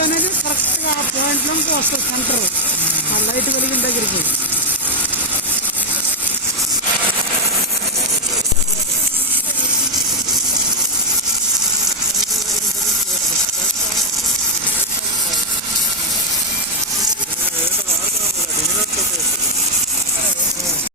light అనేది కరెక్ట్గా ఆ పాయింట్లోకి వస్తుంది సెంటర్ ఆ లైట్ వెలిగిన దగ్గరికి